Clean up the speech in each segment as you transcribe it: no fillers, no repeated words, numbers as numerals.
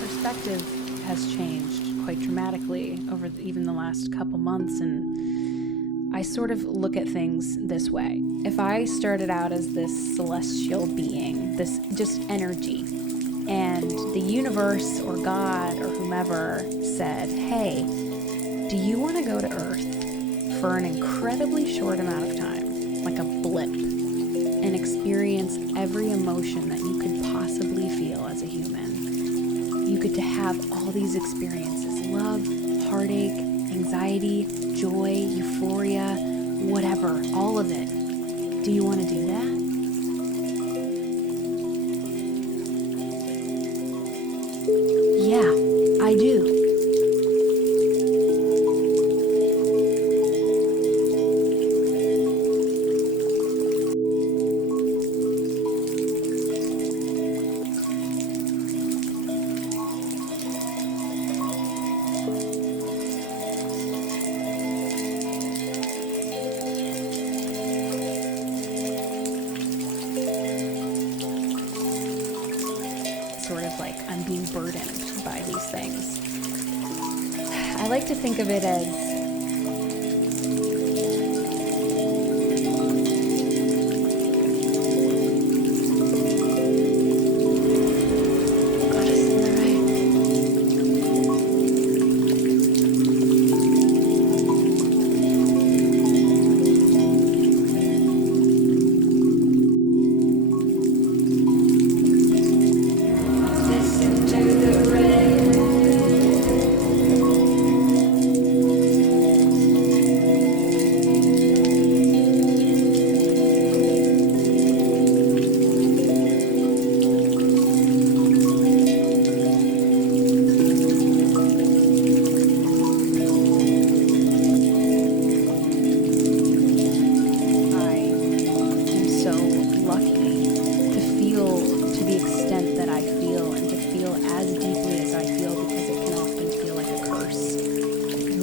Perspective has changed quite dramatically over even the last couple months, and I sort of look at things this way. If I started out as this celestial being, this just energy, and the universe or God or whomever said, hey, do you want to go to Earth for an incredibly short amount of time, like a blip, and experience every emotion that you could possibly feel as a human? You get to have all these experiences: love, heartache, anxiety, joy, euphoria, whatever, all of it. Do you want to do that? Yeah, I do. Sort of like I'm being burdened by these things. I like to think of it as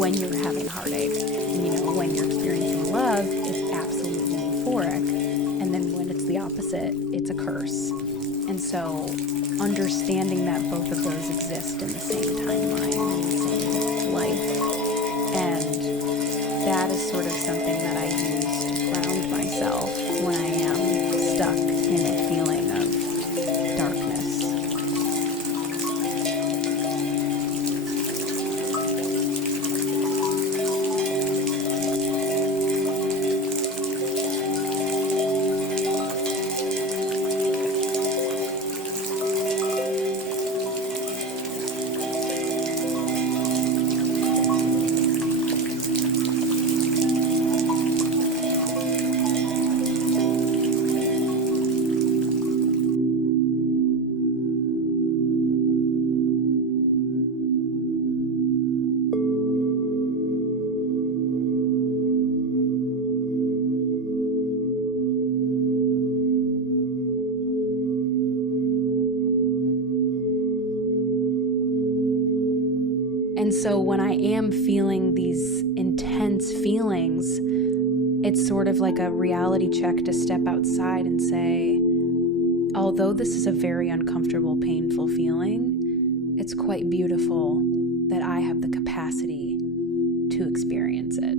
when you're having heartache. When you're experiencing love, it's absolutely euphoric. And then when it's the opposite, it's a curse. And so understanding that both of those exist in the same timeline, in the same life. And that is sort of something that I use to ground myself when I am stuck in a feeling of darkness. And so when I am feeling these intense feelings, it's sort of like a reality check to step outside and say, although this is a very uncomfortable, painful feeling, it's quite beautiful that I have the capacity to experience it.